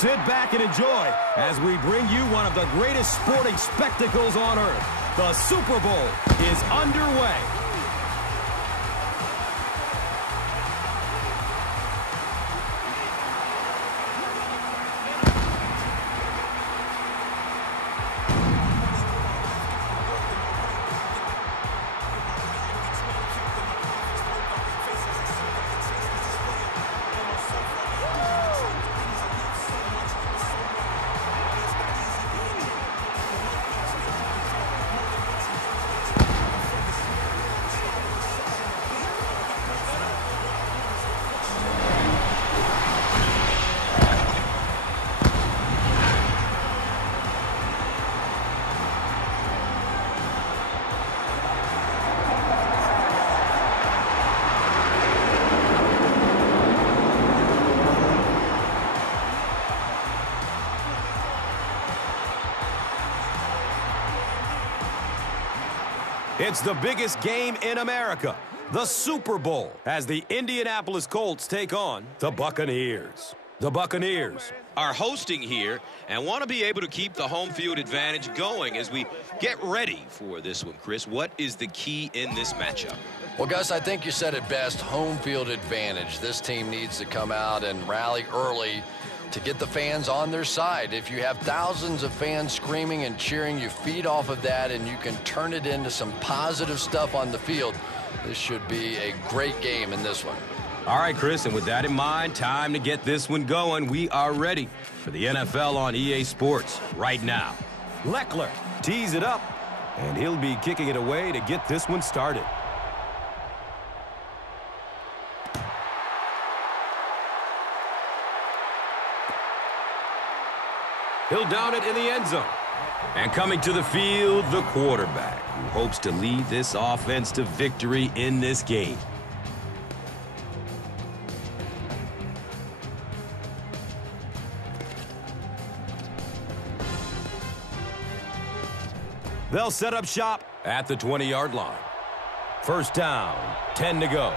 Sit back and enjoy as we bring you one of the greatest sporting spectacles on earth. The Super Bowl is underway. It's the biggest game in America, the Super Bowl, as the Indianapolis Colts take on the Buccaneers. The Buccaneers are hosting here and want to be able to keep the home field advantage going as we get ready for this one. Chris, what is the key in this matchup? Well, Gus, I think you said it best, home field advantage. This team needs to come out and rally early to get the fans on their side. If you have thousands of fans screaming and cheering, you feed off of that and you can turn it into some positive stuff on the field. This should be a great game in this one. All right, Chris, and with that in mind, time to get this one going. We are ready for the NFL on EA Sports right now. Leckler tees it up, and he'll be kicking it away to get this one started. He'll down it in the end zone. And coming to the field, the quarterback, who hopes to lead this offense to victory in this game. They'll set up shop at the 20-yard line. First down, 10 to go.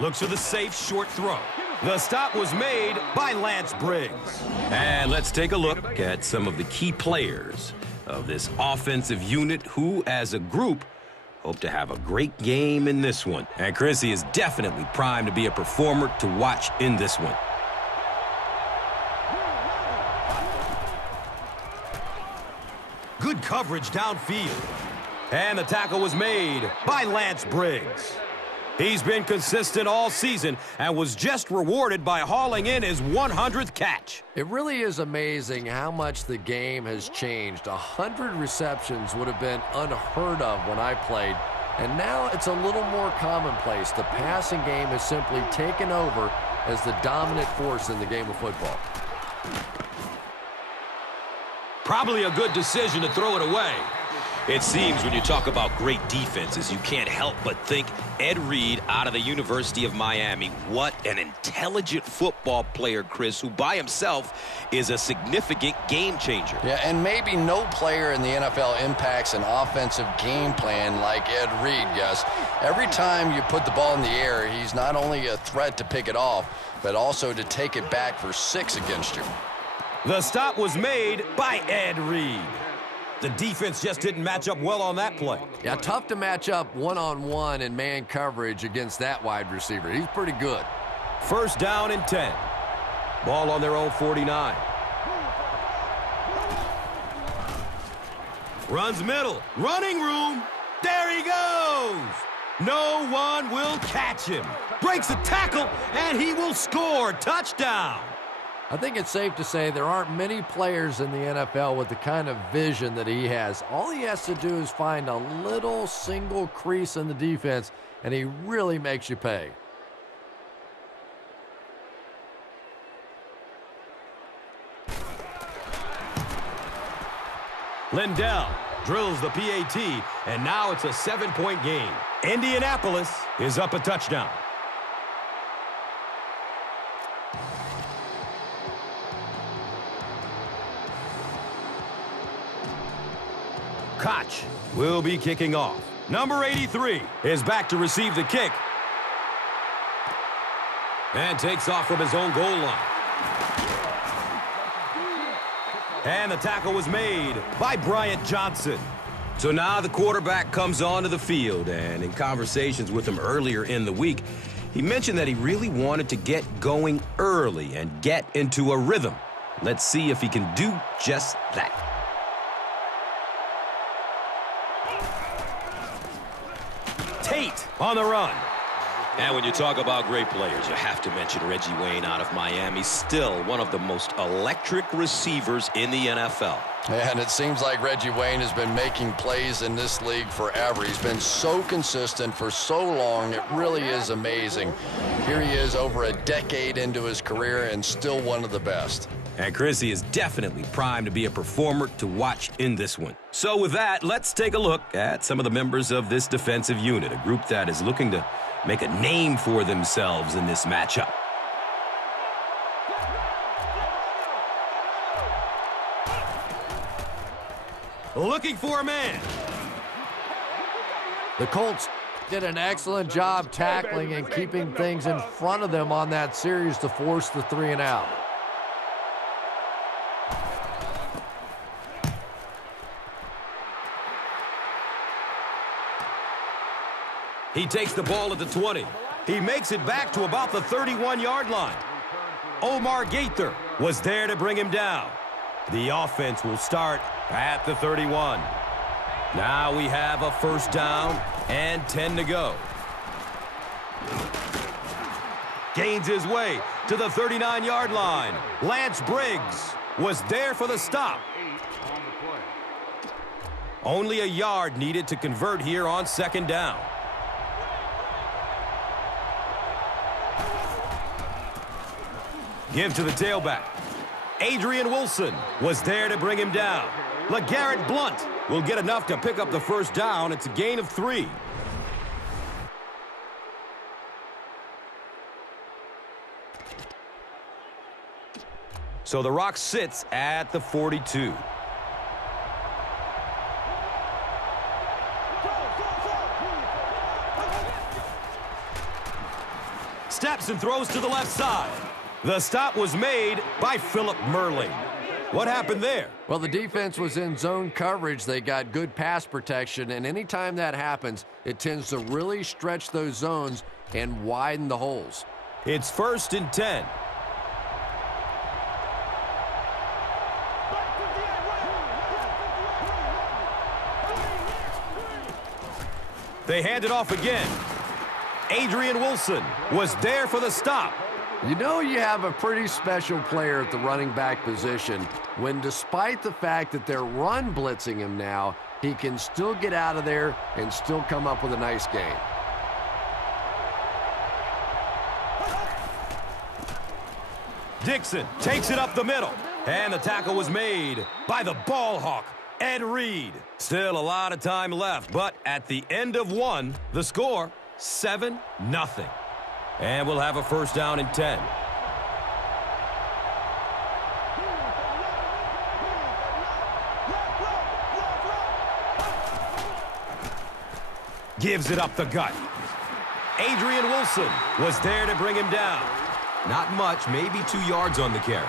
Looks for the safe short throw. The stop was made by Lance Briggs. And let's take a look at some of the key players of this offensive unit who, as a group, hope to have a great game in this one. And Chrissy is definitely primed to be a performer to watch in this one. Good coverage downfield. And the tackle was made by Lance Briggs. He's been consistent all season and was just rewarded by hauling in his 100th catch. It really is amazing how much the game has changed. 100 receptions would have been unheard of when I played, and now it's a little more commonplace. The passing game has simply taken over as the dominant force in the game of football. Probably a good decision to throw it away. It seems when you talk about great defenses, you can't help but think Ed Reed out of the University of Miami. What an intelligent football player, Chris, who by himself is a significant game changer. Yeah, and maybe no player in the NFL impacts an offensive game plan like Ed Reed, Gus. Every time you put the ball in the air, he's not only a threat to pick it off, but also to take it back for 6 against you. The stop was made by Ed Reed. The defense just didn't match up well on that play. Yeah, tough to match up one-on-one in man coverage against that wide receiver. He's pretty good. First down and 10. Ball on their own 49. Runs middle. Running room. There he goes. No one will catch him. Breaks a tackle, and he will score. Touchdown. I think it's safe to say there aren't many players in the NFL with the kind of vision that he has. All he has to do is find a little single crease in the defense, and he really makes you pay. Lindell drills the PAT, and now it's a 7-point game. Indianapolis is up a touchdown. Koch will be kicking off. Number 83 is back to receive the kick. And takes off from his own goal line. And the tackle was made by Bryant Johnson. So now the quarterback comes onto the field, and in conversations with him earlier in the week, he mentioned that he really wanted to get going early and get into a rhythm. Let's see if he can do just that. Tate on the run. And when you talk about great players, you have to mention Reggie Wayne out of Miami. Still one of the most electric receivers in the NFL. And it seems like Reggie Wayne has been making plays in this league forever. He's been so consistent for so long. It really is amazing. Here he is over a decade into his career and still one of the best. And Chrissy is definitely primed to be a performer to watch in this one. So with that, let's take a look at some of the members of this defensive unit, a group that is looking to make a name for themselves in this matchup. Looking for a man. The Colts did an excellent job tackling and keeping things in front of them on that series to force the 3-and-out. He takes the ball at the 20. He makes it back to about the 31-yard line. Omar Gaither was there to bring him down. The offense will start at the 31. Now we have a first down and 10 to go. Gains his way to the 39-yard line. Lance Briggs was there for the stop. Only a yard needed to convert here on second down. Give to the tailback. Adrian Wilson was there to bring him down. LeGarrette Blount will get enough to pick up the first down. It's a gain of 3. So the Rock sits at the 42. Steps and throws to the left side. The stop was made by Philip Merling. What happened there? Well, the defense was in zone coverage. They got good pass protection, and anytime that happens, it tends to really stretch those zones and widen the holes. It's 1st and 10. They hand it off again. Adrian Wilson was there for the stop. You know you have a pretty special player at the running back position when, despite the fact that they're run blitzing him now, he can still get out of there and still come up with a nice gain. Dixon takes it up the middle, and the tackle was made by the ball hawk, Ed Reed. Still a lot of time left, but at the end of one, the score, 7-0. And we'll have a first down and 10. Gives it up the gut. Adrian Wilson was there to bring him down. Not much, maybe 2 yards on the carry.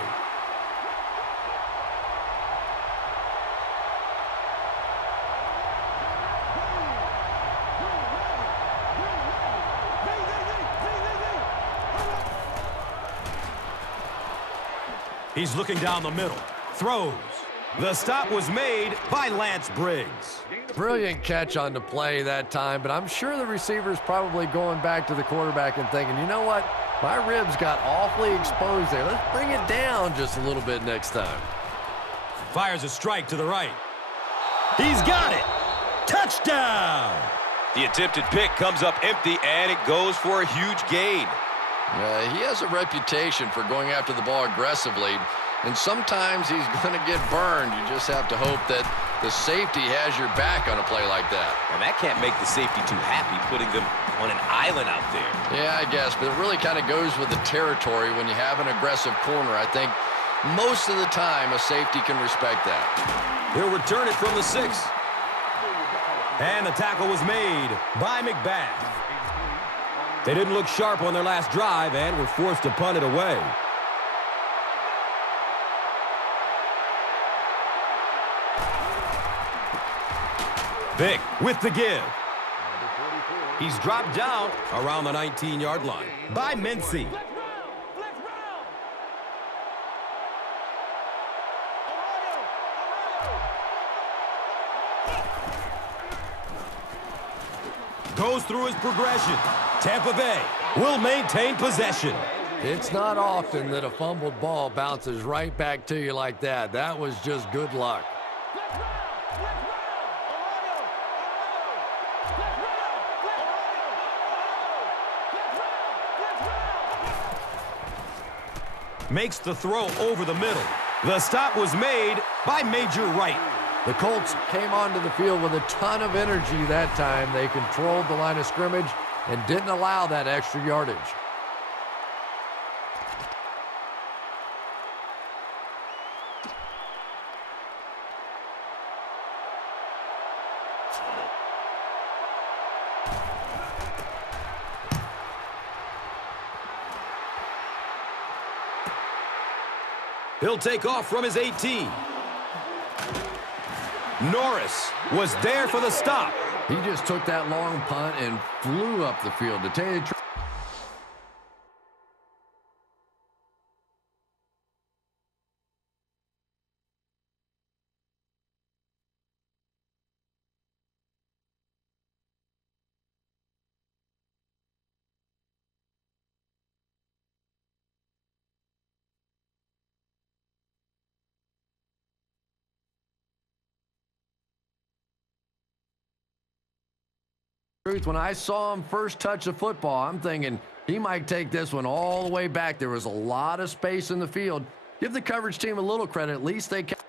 He's looking down the middle. Throws. The stop was made by Lance Briggs. Brilliant catch on the play that time, but I'm sure the receiver's probably going back to the quarterback and thinking, you know what? My ribs got awfully exposed there. Let's bring it down just a little bit next time. Fires a strike to the right. He's got it. Touchdown. The attempted pick comes up empty, and it goes for a huge gain. He has a reputation for going after the ball aggressively, and sometimes he's going to get burned. You just have to hope that the safety has your back on a play like that. And that can't make the safety too happy, putting them on an island out there. Yeah, I guess, but it really kind of goes with the territory when you have an aggressive corner. I think most of the time a safety can respect that. He'll return it from the 6. And the tackle was made by McBath. They didn't look sharp on their last drive and were forced to punt it away. Vick with the give. He's dropped down around the 19-yard line by Mincy. Goes through his progression. Tampa Bay will maintain possession. It's not often that a fumbled ball bounces right back to you like that. That was just good luck. Makes the throw over the middle. The stop was made by Major Wright. The Colts came onto the field with a ton of energy that time. They controlled the line of scrimmage and didn't allow that extra yardage. He'll take off from his 18. Norris was there for the stop. He just took that long punt and flew up the field. To tell you the truth, when I saw him first touch the football, I'm thinking he might take this one all the way back. There was a lot of space in the field. Give the coverage team a little credit. At least they kept